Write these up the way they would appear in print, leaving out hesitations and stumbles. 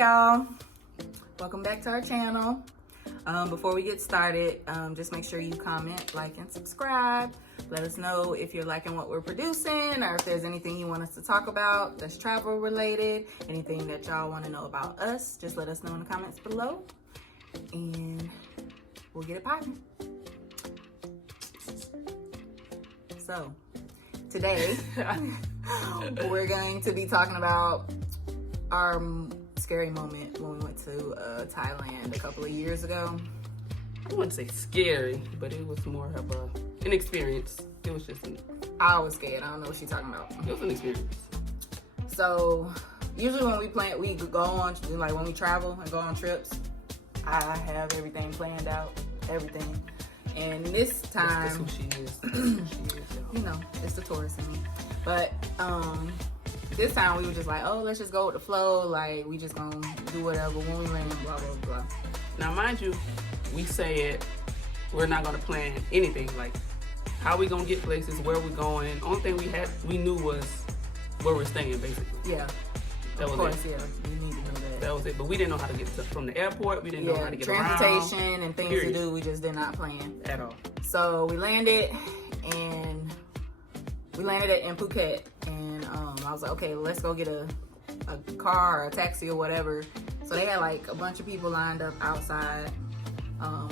y'all, welcome back to our channel. Before we get started, just make sure you comment, like, and subscribe. Let us know if you're liking what we're producing or if there's anything you want us to talk about that's travel related, anything that y'all want to know about us. Just let us know in the comments below and we'll get it popping. So today we're going to be talking about our scary moment when we went to Thailand a couple of years ago. I wouldn't say scary, but it was more of an experience. It was just I was scared. I don't know what she's talking about. It was an experience. So usually when we go on, like when we travel and go on trips, I have everything planned out, everything. And this time, that's who she is. That's who she is, you know, it's the tourist in me. But this time we were just like, oh, let's just go with the flow. Like, we just gonna do whatever when we land, blah, blah, blah. Now, mind you, we said we're not gonna plan anything. Like, how we gonna get places, where we going. Only thing we knew was where we're staying, basically. Yeah. That was of course, it. yeah. You need to know that. That was it. But we didn't know how to get from the airport. We didn't know how to get transportation around. and things Period. to do. We just did not plan At all. So we landed in Phuket, and I was like, okay, let's go get a car or a taxi or whatever. So they had like a bunch of people lined up outside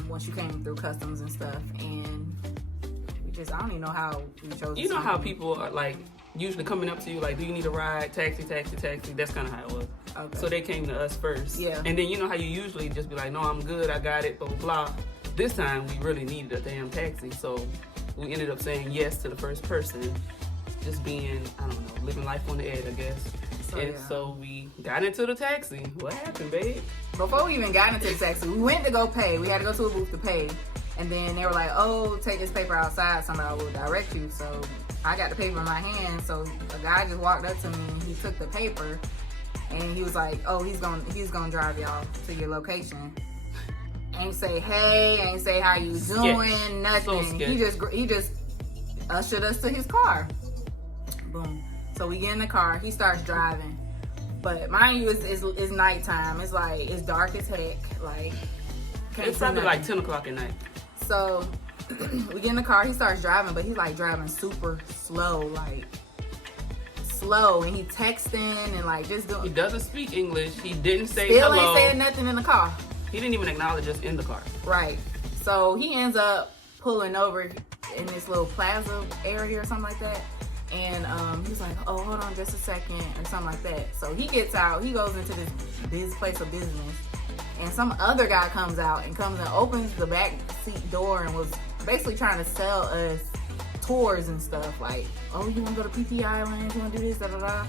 once you came through customs and stuff, and I don't even know how we chose. You know how people are like usually coming up to you like, do you need a ride? Taxi. That's kind of how it was. Okay. So they came to us first. Yeah. And then you know how you usually just be like, no, I'm good, I got it, blah, blah, blah. This time we really needed a damn taxi. So we ended up saying yes to the first person. Just being, I don't know, living life on the edge, I guess. So we got into the taxi. What happened, babe? Before we even got into the taxi, we went to go pay. We had to go to a booth to pay. And then they were like, oh, take this paper outside. Somebody will direct you. So I got the paper in my hand. So a guy just walked up to me and he took the paper and he was like, oh, he's gonna drive y'all to your location. Ain't say hey, ain't say how you doing, nothing. So he just ushered us to his car. Boom. So we get in the car. He starts driving. But mind you, it's nighttime. It's like, it's dark as heck. Like, it's probably like 10 o'clock at night. So we get in the car. He starts driving, but he's like driving super slow, and he texting and like just doing. He doesn't speak English. He didn't say Still hello. ain't saying nothing in the car. He didn't even acknowledge us in the car. Right. So he ends up pulling over in this little plaza area or something like that. And he's like, oh, hold on just a second or something like that. So he gets out. He goes into this place of business. And some other guy comes out and opens the back seat door and was basically trying to sell us tours and stuff. Like, oh, you want to go to PP Island? You want to do this, da da da.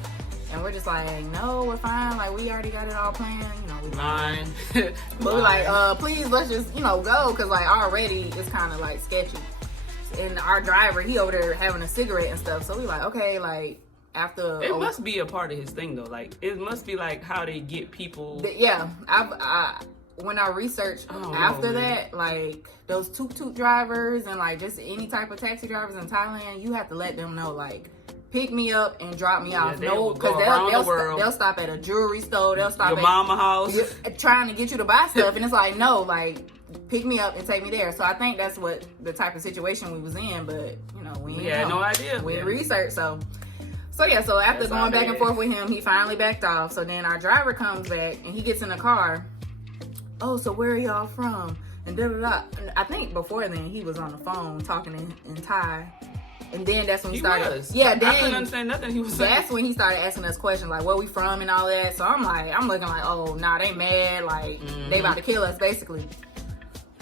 And we're just like, no, we're fine. Like, we already got it all planned. You know, we Lying. But we're like, please, let's just, go. Because, like, already it's kind of, like, sketchy. And our driver, he over there having a cigarette and stuff. So we like, okay, like, after... It must be a part of his thing, though. Like, it must be, like, how they get people... Yeah. When I researched after that, like, those tuk-tuk drivers and, like, just any type of taxi drivers in Thailand, you have to let them know, like, pick me up and drop me off. No, because they'll stop at a jewelry store. They'll stop your at mama house trying to get you to buy stuff, and it's like, no, like, pick me up and take me there. So I think that's what the type of situation we was in, but we had no idea. We researched, so after going back and forth with him, he finally backed off. So then our driver comes back and he gets in the car. Oh, so where are y'all from? And da da da. I think before then he was on the phone talking in Thai. And then that's when he started. Yeah, then I couldn't understand nothing he was saying. That's when he started asking us questions like where we from and all that. So I'm looking like, oh, nah, they mad, like they about to kill us basically.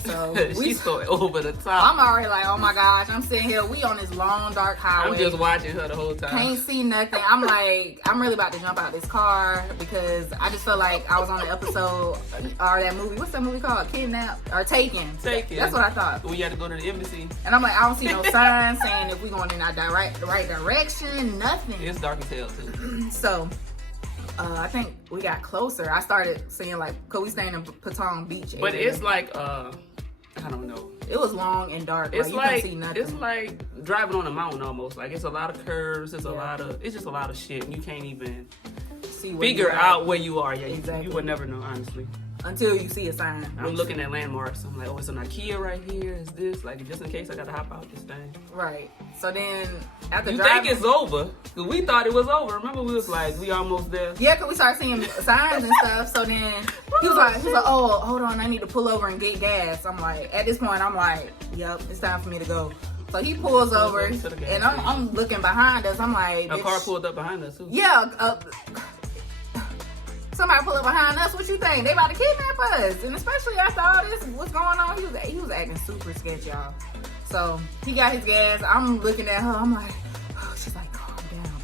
So she's so over the top. I'm already like, oh my gosh, I'm sitting here. We on this long dark highway. I'm just watching her the whole time. Can't see nothing. I'm like, I'm really about to jump out this car because I just felt like I was on the episode or that movie. What's that movie called? Kidnapped or Taken? Taken. That's what I thought. We had to go to the embassy. And I'm like, I don't see no signs saying if we going in the right direction. Nothing. It's dark as hell too. So. I think we got closer. I started seeing like, cause we staying in Patong Beach area. But it's like, I don't know. It was long and dark. It's like, you couldn't see nothing. It's like driving on a mountain almost. Like it's a lot of curves. It's just a lot of shit. You can't even see where figure you're at out where you are. Yeah, Exactly. you would never know, honestly. until you see a sign. I'm looking at landmarks. I'm like, oh, it's an IKEA right here. Is this like just in case I gotta hop out this thing? Right. So then after You driving, think it's over? Cause we thought it was over. Remember, we was like, we almost there. yeah, cause we started seeing signs and stuff. So then he was like, oh, hold on, I need to pull over and get gas. I'm like, at this point, I'm like, yep, it's time for me to go. So he pulls over, up to the gas and I'm looking behind us. I'm like, A car bitch, pulled up behind us too. yeah. Somebody pull up behind us. What you think? They about to kidnap us? And especially after all this, what's going on? He was acting super sketchy, y'all. So he got his gas. I'm looking at her. I'm like, oh, she's like,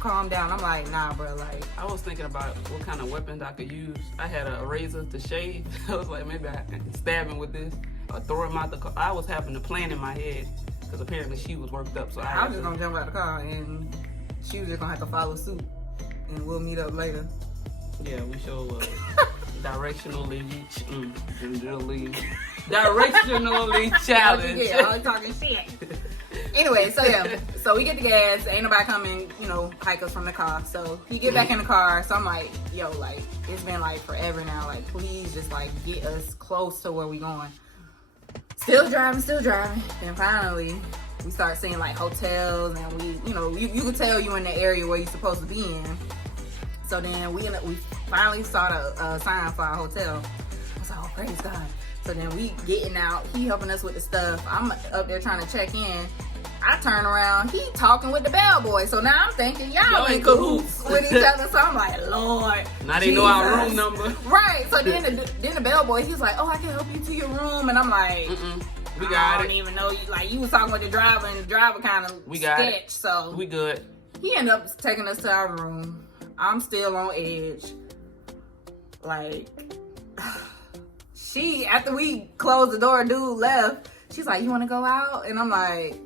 calm down. I'm like, nah, bro. Like, I was thinking about what kind of weapons I could use. I had a razor to shave. I was like, maybe I can stab him with this or throw him out the car. I was having a plan in my head because apparently she was worked up. So I was just gonna jump out the car and she was just gonna have to follow suit, and we'll meet up later. Yeah, we show directionally directionally challenged. Yeah, all talking shit. Anyway, so yeah, so we get the gas. Ain't nobody coming, hike us from the car. So he get back in the car. So I'm like, yo, like it's been like forever now. Like please, just like get us close to where we going. Still driving. Then finally, we start seeing like hotels, and we, you could tell you in the area where you're supposed to be in. So then we finally saw a sign for our hotel. I was like, oh, praise God. So then we getting out. He helping us with the stuff. I'm up there trying to check in. I turn around. He talking with the bellboy. So now I'm thinking, y'all in cahoots with each other. So I'm like, Lord. Now they know our room number. Right. So then the bellboy, he's like, oh, I can help you to your room. And I'm like, we got I don't even know you. Like, you was talking with the driver, and the driver kind of sketched. So we good. He ended up taking us to our room. I'm still on edge. Like, after we closed the door, dude left. She's like, you want to go out? And I'm like,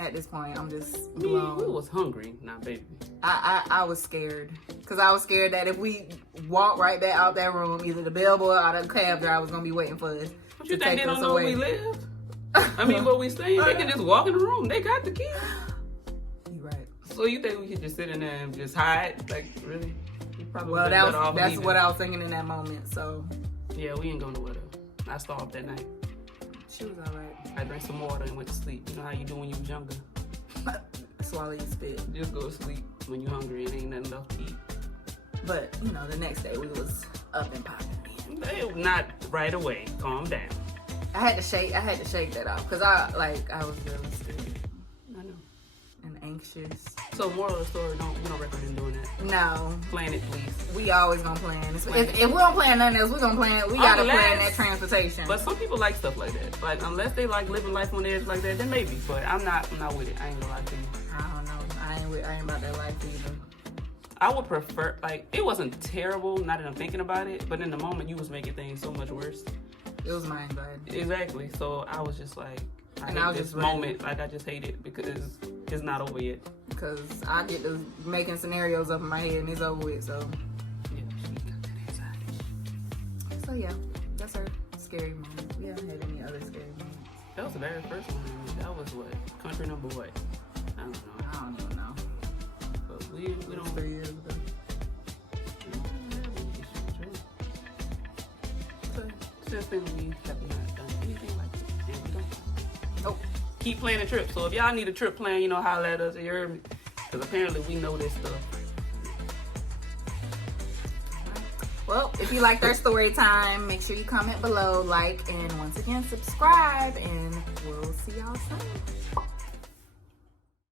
at this point, I'm just blown. We was hungry, not baby. I was scared. Because I was scared that if we walked right back out that room, either the bellboy or the cab driver was going to be waiting for us. What you think they don't know where we live? I mean, where we stay, they can just walk in the room. They got the key. You right. So you think we could just sit in there and just hide? Like, really? Well, that's what I was thinking in that moment, so. Yeah, we ain't going nowhere though. I starved that night. She was alright. I drank some water and went to sleep. You know how you do when you was younger? Swallow your spit. Just go to sleep when you're hungry and ain't nothing left to eat. But, the next day we was up and popping. Not right away. Calm down. I had to shake that off because I was really scared. I know. And anxious. So moral of the story, we don't recommend doing that. No. Plan it, please. We always gonna plan. If we don't plan nothing else, we gonna plan. We gotta plan that transportation. But some people like stuff like that. Like unless they like living life on the edge like that, then maybe. But I'm not with it. I ain't gonna lie to you. I don't know. I ain't about that life either. I would prefer, it wasn't terrible now that I'm thinking about it, but in the moment you was making things so much worse. It was my anxiety. Exactly. So I was just like, I hate this moment. Like I just hate it because it's not over yet. Because I get to making scenarios up in my head and it's over with, so. Yeah, she got that anxiety. So yeah, that's her scary moment. We haven't had any other scary moments. That was the very first one. That was what? Country number what? I don't know. I don't even know. But we don't. 3 years ago. Since then we have not done anything like that. And we don't. Nope. Keep planning trips. So if y'all need a trip plan, holler at us. You heard me? Because apparently we know this stuff. Well, if you liked our story time, make sure you comment below, like, and once again, subscribe. And we'll see y'all soon.